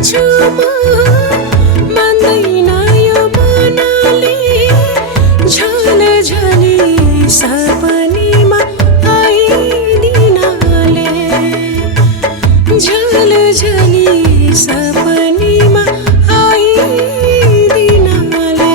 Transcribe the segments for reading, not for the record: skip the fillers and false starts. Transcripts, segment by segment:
भन्छु म मान्दैन यो मनले झलझली सपनीमा आइदिनाले झलझली सपनीमा आइदिनाले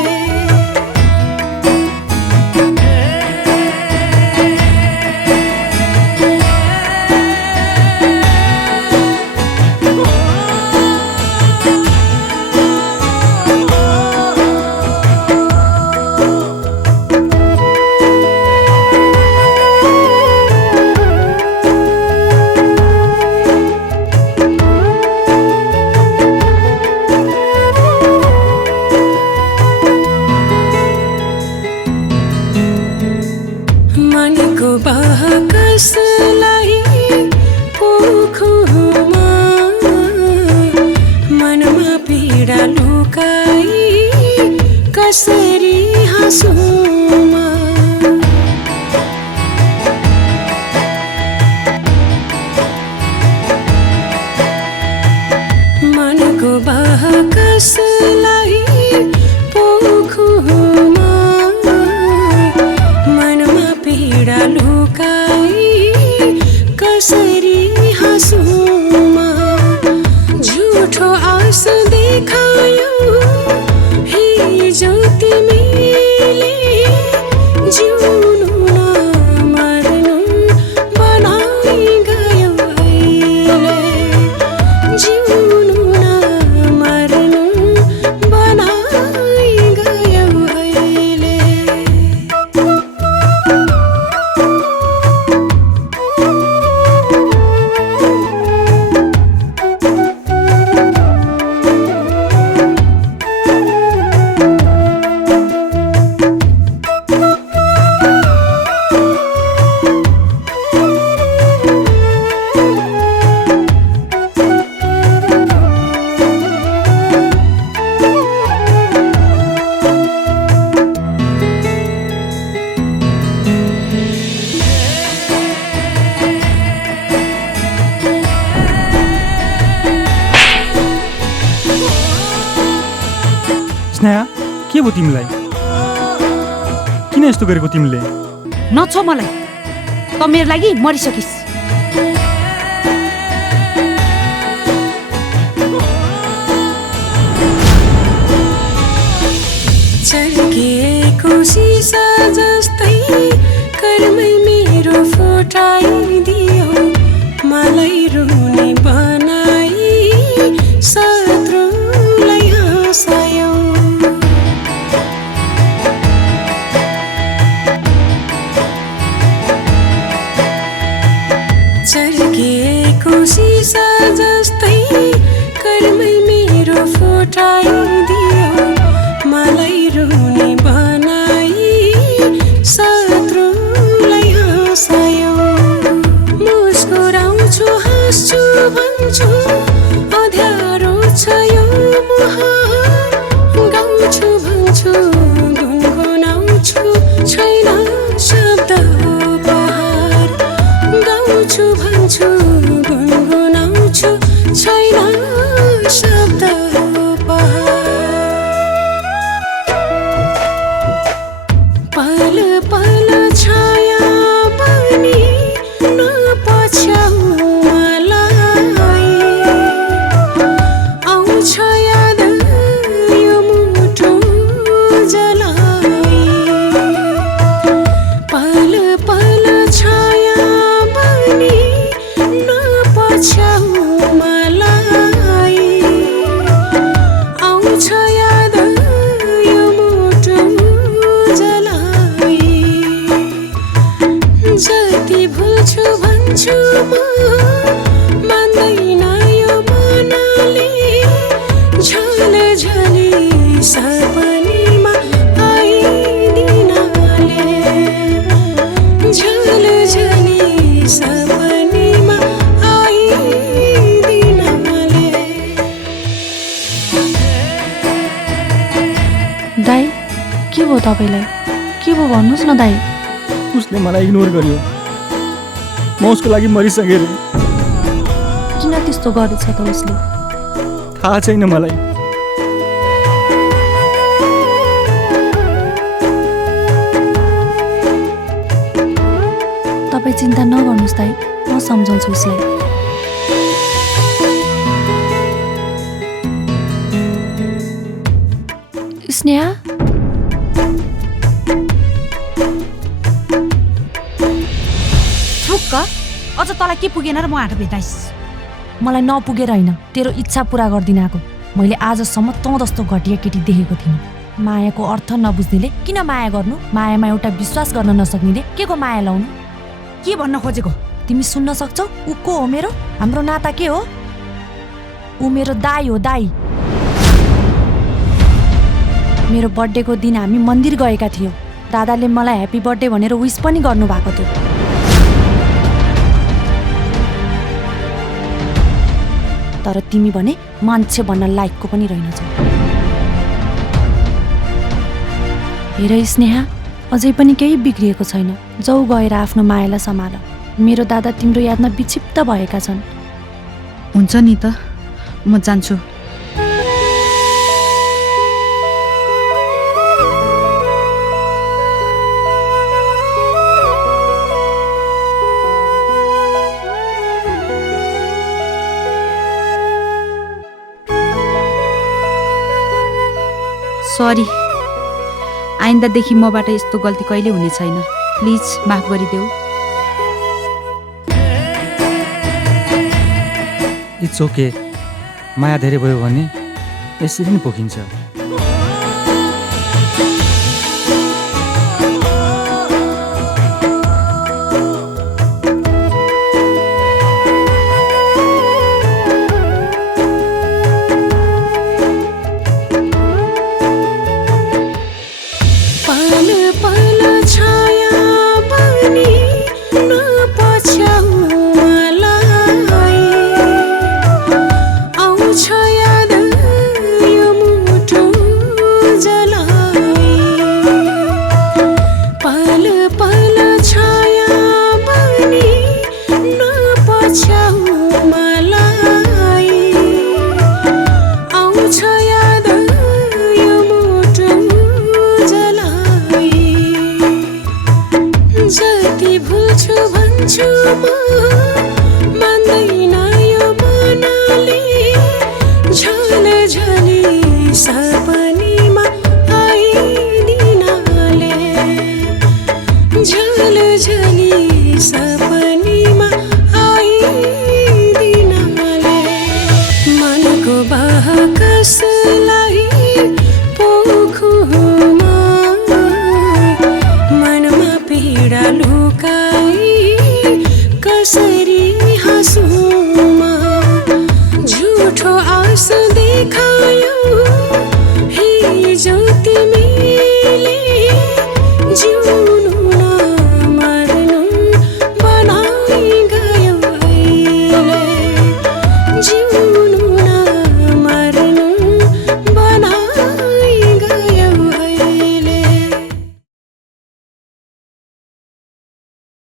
मनको बाकसलाई पोखुमा मनमा पीडा लुकाई कसरी हाँसुमा मनको बाकसलाई पोखुमा मनमा पीडा लुकाई कसरी हाँसुमा झुठो आस देखायो हिजो तिमीले जिउनु न मर्नु बनाइ गयो अहिले जिउनु न मर्नु बनाइ गयो अहिले स्नेहा के भयो तिमीलाई? किन यस्तो गरेको तिमीले? नछो मलाई त मेरो लागि मरिसकिस्। चर्किएको सिसा जस्तै कर्मै मेरो फुटाइदियो मलाई रुने बनाई शत्रुलाई हँसायो चर्किएको सिसा जस्तै कर्मै मेरो फुटाइदियो मलाई रुने बनाई शत्रुलाई हँसायो मुस्कुराउँछु हाँस्छु भन्छु अँध्यारो छ यो मुहार गाउँछु भन्छु गुनगुनाउँछु छैन शब्द उपहार गाउँछु भन्छु गुनगुनाउँछु छैन शब्द पल पल छाया बनी नपछ्याउ मलाई आउँछ याद यो मुटु जलाई पल पल छाया बनी नपछ्याउ मलाई आउँछ याद यो मुटु जलाई जति भुल्छु भन्छु म मान्दैन यो मनले झलझली सपनीमा आइदिनाले झलझली सपनीमा आइदिनाले। दाइ के भयो तपाईँलाई? के भयो भन्नुहोस् न दाइ। उसले मलाई इग्नोर गर्यो, म उसको लागि मरिसकेँ रे। किन त्यस्तो गरेछ त उसले? थाहा छैन मलाई। तपाईँ चिन्ता नगर्नुहोस् दाइ, म सम्झाउँछु उसलाई। स्नेहा, थुक्क अझ तँलाई के पुगेन र म आँट भेटाइस्? मलाई नपुगेर होइन, तेरो इच्छा पुरा गरिदिन आएको। मैले आजसम्म तँ जस्तो घटिया केटी देखेको थिइनँ। मायाको अर्थ नबुझ्नेले किन माया गर्नु? मायामा एउटा विश्वास गर्न नसक्नेले के को माया लाउनु? के भन्न खोजेको? तिमी सुन्न सक्छौ? ऊ को हो मेरो? हाम्रो नाता के हो? ऊ मेरो दाई हो, दाई। मेरो बर्थडेको दिन हामी मन्दिर गएका थियौँ। दादाले मलाई ह्याप्पी बर्थडे भनेर विश पनि गर्नुभएको थियो। तर तिमी भने मान्छे भन्न लायकको पनि रहेनछौ। हेर स्नेहा, अझै पनि केही बिग्रिएको छैन। जाऊ गएर आफ्नो मायालाई सम्हाल। मेरो दादा तिम्रो यादमा विक्षिप्त भएका छन्। हुन्छ नि त, म जान्छु। सरी, आइन्दादेखि मबाट यस्तो गल्ती कहिले हुने छैन। प्लिज माफ गरिदेऊ। It's okay. माया धेरै भयो भने यसरी नै पोखिन्छ। पल पल छाया बनी नपछ्याउ मलाई, आउँछ याद यो मुटु जलाई। पल पल छाया बनी नपछ्याउ मलाई, आउँछ याद यो मुटु जलाई। जति भुल्छु भन्छु म, मान्दैन यो मनले। झलझली सपनीमा आइदिनाले, झलझली सपनीमा आइदिनाले। मनको बाकसलाई पोखुमा, मनमा पीडा लुकाई कसरी हाँसुमा। झुठो आस देखा